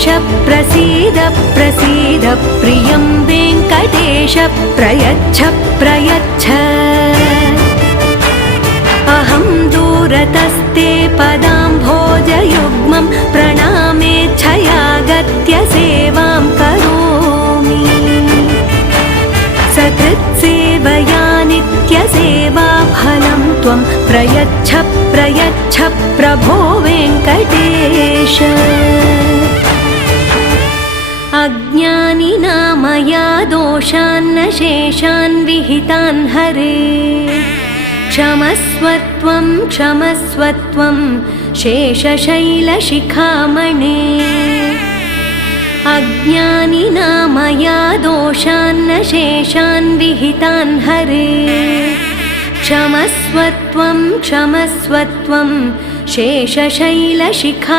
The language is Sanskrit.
वेङ्कटेश प्रसीद प्रसीद प्रियं वेङ्कटेश प्रयच्छ प्रयच्छ अहं दूरतस्ते पदाम्भोजयुग्मं प्रणामेच्छयागत्य सेवां करोमि सकृत्सेवया नित्यसेवाफलं त्वं प्रयच्छ प्रयच्छ प्रभो वेङ्कटेश अज्ञानिना मया दोषान्न शेषान् विहितान् हरे क्षमस्वत्वं क्षमस्वत्वं शेषशैलशिखामणे अज्ञानिना मया दोषान्न शेषान् विहितान् हरे क्षमस्वत्वं क्षमस्वत्वं शेषशैलशिखा